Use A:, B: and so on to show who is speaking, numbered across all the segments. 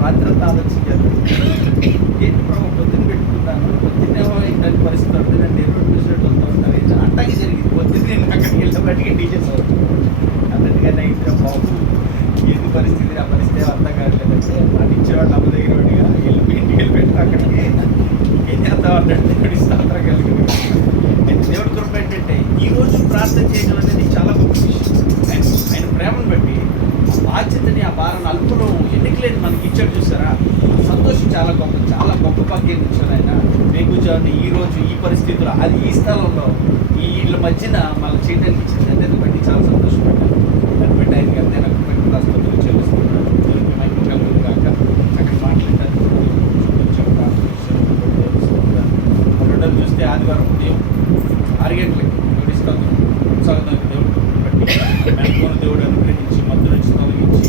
A: రాత్రంతా రాత్రి ఏంటి ప్రభు పొద్దున్న పెట్టుకుంటాను పొద్దున్నేమో ఇలాంటి పరిస్థితి ఉంటుందండి రోడ్డు చూసినట్టు వస్తూ ఉంటాను. ఇది అట్టాగే జరిగింది. పొద్దున్న నేను అక్కడికి వెళ్ళిన టీచర్స్ అవుతాను అన్నట్టుగా నైట్ బాబు ఏంది పరిస్థితి? ఆ పరిస్థితి అర్థం కావట్లేదంటే అది ఇచ్చేవాళ్ళు అమ్మ దగ్గర వాడిగా వెళ్ళి ఇంటికి వెళ్ళి పెట్టిన అక్కడికి ఏం చేద్దాం? అన్నట్టు దేవుడి స్తోత్రం కలిగింది దేవుడి కృప ఏంటంటే ఈరోజు ప్రార్థన చేయడం అనేది చాలా గొప్ప విషయం ఆయన ఆయన ప్రేమను బట్టి ఆ బాధ్యతని ఆ భారం అల్పును ఎన్నికలేని మనకి ఇచ్చాడు చూసారా? సంతోషం చాలా గొప్ప చాలా గొప్ప భాగ్యం ఇచ్చాడు ఆయన. వేగుజాన్ని ఈ రోజు ఈ పరిస్థితుల్లో అది ఈ స్థలంలో ఈ వీళ్ళ మధ్యన మనం చేయడానికి ఇచ్చిన అనేది బట్టి చాలా సంతోషపడ్డాను. దాన్ని బట్టి ఆయన అంతే నేను పెట్టి ఆసుపత్రులు చెల్లిస్తున్నాను. దేవునికి మహిమ కలుగును అక్కడ మాట్లాడతాను చూస్తే ఆదివారం ఉదయం ఆరు గంటలకి నోటీస్ కలుగుతుంది ఉత్సాహం దేవుడు బట్టి మెలకువను దేవుడు అనుగ్రహించి మధ్య నుంచి తొలగించి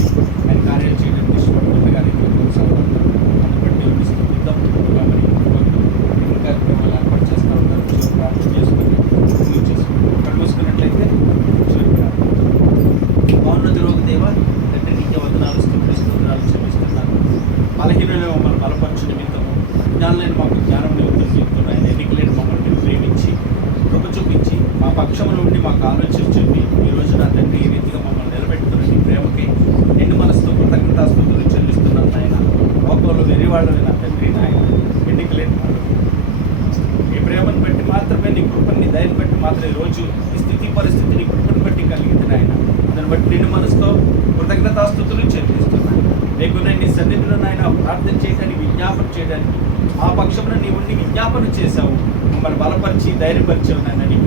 A: ఆయన కార్యాలు చేయడానికి ఇష్టపడుతుండగా ఆయన కొనసాగుతున్నాడు అందుబట్టి దేవుడిని స్థుతిద్దాం ఇంకా మరి భక్తులు ఎన్నో కార్యక్రమాలు ఏర్పాటు చేస్తూ ఉంటారు చివరి ప్రార్థన చేసుకుని పూజ చేసుకుని ఇక్కడ చూసుకున్నట్లయితే చివరి ప్రార్థన మౌన్నతి రోగ దేవ తండ్రి నీకే వందనాలు స్థుతులు స్తోత్రాలు చెల్లిస్తున్నాను బలహీనమైన మమ్మల్ని బలపరచు నిమిత్తము జ్ఞానులైన మాకు జ్ఞానం నిమిత్తం చెప్తున్న ఆయన ఎన్నికలేని మమ్మల్ని మీరు ప్రేమించి కృప చూపించి మా పక్షము నుండి మాకు ఆలోచన చెప్పి ఈ రోజు నా తండ్రి ఈ రీతిగా మమ్మల్ని నిలబెట్టుకున్న నీ ప్రేమకి నిండు మనసుతో కృతజ్ఞతాస్తుతులు చెల్లిస్తున్నాను నాయన. లోకంలో వెరివాళ్ళని నా తండ్రి నాయన ఎన్నికలేని లేని ఈ ప్రేమను బట్టి మాత్రమే నీ కృపని దయని బట్టి మాత్రమే ఈ రోజు ఈ స్థితి పరిస్థితి నీ కృపను బట్టి కలిగింది నాయన. దాన్ని బట్టి నిన్ను మనసుతో కృతజ్ఞతాస్తుతులు చెల్లిస్తున్నాను లేకుండా నీ సన్నిధిలో నాయన ప్రార్థన చేయడానికి విజ్ఞాపన చేయడానికి ఆ పక్షమున నీ ఉండి విజ్ఞాపన చేశావు. మమ్మల్ని బలపరిచి ధైర్యపరిచావు నాయన. నీకు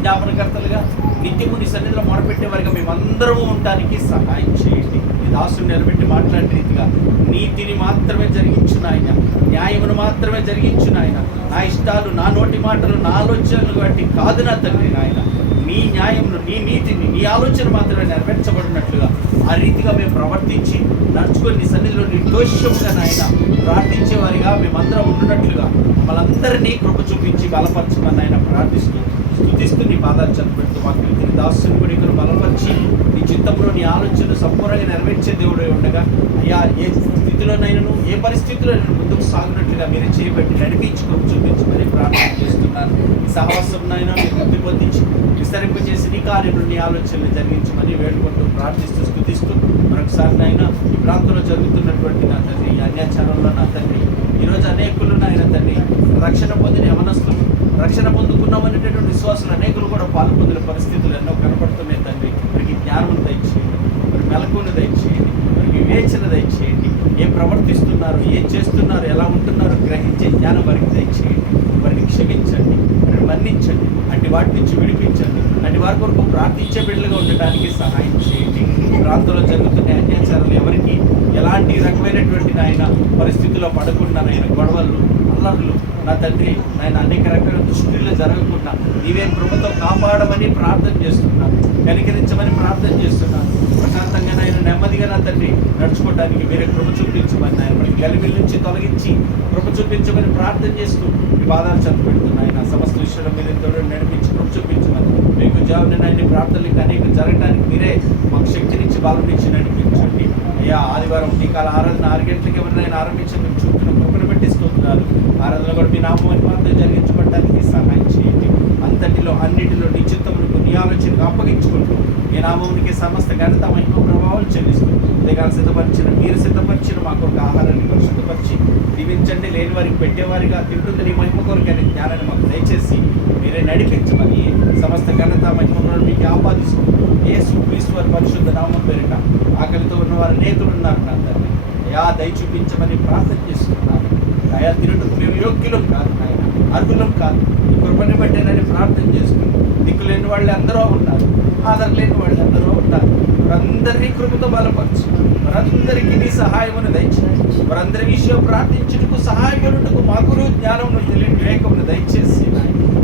A: జ్ఞాపనకర్తలుగా నిత్యము నీ సన్నిధిలో మొరపెట్టే వారిగా మేమందరము ఉండటానికి సహాయం చేయండి. నీ దాసుని నిలబెట్టి మాట్లాడే రీతిగా నీతిని మాత్రమే జరిగించు నాయన న్యాయమును మాత్రమే జరిగించు నాయన నా ఇష్టాలు నా నోటి మాటలు నా ఆలోచనలు వాటి కాదు నా తండ్రి నాయన. నీ న్యాయంలో నీ నీతిని నీ ఆలోచన మాత్రమే నెరవేర్చబడినట్లుగా ఆ రీతిగా మేము ప్రవర్తించి నడుచుకొని నీ సన్నిధిలో నిర్దోషంగా నాయన ప్రార్థించే వారిగా మేమందరం ఉన్నట్లుగా మనందరినీ కృప చూపించి బలపరచమని ఆయన ప్రార్థిస్తూ స్థుతిస్తూ నీ పాదాలు చనిపెడుతూ వాక్యం నీ దాసుని కొడుకును బలపరిచి నీ చిత్తంలో నీ ఆలోచన సంపూర్ణంగా నెరవేర్చే దేవుడే ఉండగా అయ్యా ఏ స్థితిలోనైనాను ఏ పరిస్థితిలో నేను ముందుకు సాగినట్లుగా మీరే చేయబట్టి నడిపించి కృప మరీ ప్రార్థన చేస్తున్నాను. సహవాసం నాయన మీరు వృద్ధి పొందించి విస్తరింపజేసి నీ కార్యములు నీ ఆలోచనలు జరిగించమని వేడుకుంటూ ప్రార్థిస్తూ స్థుతిస్తూ మరొకసారి నాయన ఈ ప్రాంతంలో జరుగుతున్నటువంటి నా తండ్రి ఈ అన్యాచారంలో నా తండ్రి ఈరోజు అనేకులు నాయన తండ్రి రక్షణ పొందిన యవనస్తులు రక్షణ పొందుకున్నామనేటటువంటి విశ్వాసులు అనేకులు కూడా పాల్పొందిన పరిస్థితులు ఎన్నో కనపడుతున్నాయి తండ్రి. వారికి జ్ఞానం దయచేయండి మరి మెలకుని దయచేయండి మరి వివేచన దయచేయండి. ఏం ప్రవర్తిస్తున్నారు ఏం చేస్తున్నారు ఎలా ఉంటున్నారు గ్రహించే జ్ఞానం వారికి దయచేయండి వారిని క్షమించండి. మన్నించండి. అటు వాటి నుంచి విడిపించండి. అటు వారి కొరకు ప్రార్థించే బిడ్డలుగా ఉండటానికి సహాయం చేయండి. ప్రాంతంలో జరుగుతున్న అత్యాచారాలు ఎవరికి ఎలాంటి రకమైనటువంటి నాయన పరిస్థితుల్లో పడకుండా నాయన గొడవలు అల్లర్లు నా తండ్రి నాయన అనేక రకాల దృష్టిలో జరగకుండా నీవే కృపతో కాపాడమని ప్రార్థన చేస్తున్నాను కనికరించమని ప్రార్థన చేస్తున్నాను ప్రశాంతంగా నాయన నెమ్మదిగా నా తండ్రి నడుచుకోవడానికి మీరే కృప చూపించమని నాయన గలిబిల్ నుంచి తొలగించి కృప చూపించమని ప్రార్థన చేస్తూ ఈ బాధలు చదువుపెడుతున్నాయి ఆయన సమస్త విషయంలో మీరు తోడు నడిపించి కృప చూపించమని మీకు జాబ్ నాయన ప్రార్థనలకు అనేక జరగడానికి మీరే మాకు శక్తినిచ్చి బలమిచ్చి నడిపించండి. అయ్యా ఆదివారం టీకాల ఆరాధన ఆరు గంటలకు ఎవరినైనా ఆరంభించి మేము చూపుతున్న కృపను పెట్టిస్తూ కూడా మీ నామాన్ని మాత్రం జరిగించబడటానికి సహాయం చేయండి. అంతటిలో అన్నిటిలో నీ నీ ఆలోచనకు అప్పగించుకుంటూ ఈ నామమునికి సమస్త ఘనత మహిమ ప్రభావాలు చెల్లిస్తూ ఉదయకాలం సిద్ధపరిచిన మీరు సిద్ధపరిచిన మాకు ఒక ఆహారాన్ని పరిశుద్ధపరిచి దీవించండి లేని వారికి పెట్టేవారిగా తింటుంది నీ మహిమ కొరకు అనే జ్ఞానాన్ని మాకు దయచేసి మీరే నడిపించమని సమస్త ఘనత మహిమను మీకు ఆపాదిస్తూ ఏ క్రీస్తు వారి పరిశుద్ధ నామం పేరిట ఆకలితో ఉన్న వారు ఉన్నారు నా తండ్రి. యా దయ చూపించమని ప్రార్థన చేస్తున్నాను అయా తినటకు మేము యోగ్యులం కాదు ఆయన అర్హులం కాదు. ఈ కృపని బట్టేనని ప్రార్థన చేసుకుని దిక్కు లేని వాళ్ళు అందరూ ఉన్నారు. ఆధార లేని వాళ్ళు అందరూ ఉన్నారు. వారందరినీ కృపతో బలపరచు. వారందరికీ నీ సహాయమును దయచేసి వారందరి విషయం ప్రార్థించుటకు సహాయపడుటకు మాకును జ్ఞానమును తెలియని వివేకమును దయచేసి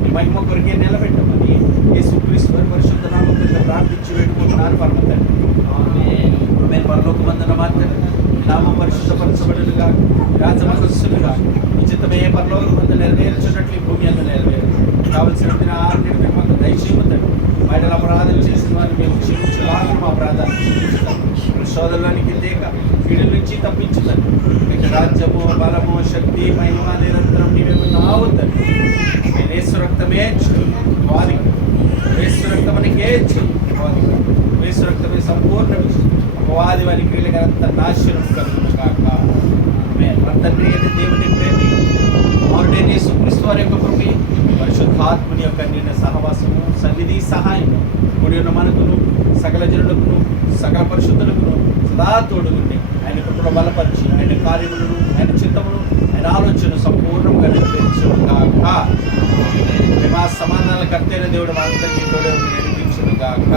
A: నీ మహిమ కొరికే నిలబెట్టమని యేసుక్రీస్తు వారి పరిశుద్ధ నామం కింద ప్రార్థించి పెట్టుకుంటున్నారు పర్మ తండ్రి. ఇప్పుడు మేము పరలోక మందన మాత్రం నామం పరిశుద్ధపరచబడునుగా రాజమహస్సులుగా ఉచితమే పరలోక మందు నెరవేర్చినట్లు భూమి అందు నెరవేరు. కావలసిన ఆరు మాకు దయచేయమతండి ఆయన అపరాధం చేసిన వారిని మేము క్షమించలాగా మా అపరాధాన్ని క్షమించుతాం శోధనలోనికి లేక వీడి నుంచి తప్పించుతాను. మీకు రాజ్యము బలము శక్తి మహిమ నిరంతరం నీవే నావుతాను నేను ఏసు రక్తమే వారికి ఏసు రక్తమనికే వారికి వేసు రక్తమే సంపూర్ణ అపవాది వారి క్రియలకంత నాశనం కలుగును కాక ఆమేన్. మన తండ్రి అయిన దేవుని ప్రేమి కుమారుడైన యేసుక్రీస్తు వారి యొక్క కృపి పరిశుద్ధాత్ముని యొక్క నిన్న సహవాసము సన్నిధి సహాయము కూడి ఉన్న మనకును సకల జనులకును సకల పరిశుద్ధులకును సదా తోడుగుండి ఆయన కృపను బలపరిచి ఆయన కార్యములను ఆయన చిత్తమును ఆయన ఆలోచన సంపూర్ణంగా నెరవేర్చును కాక ప్రేమ సమాధానాల కర్తైన దేవుడు మనందరికీ తోడే ఉండి కాక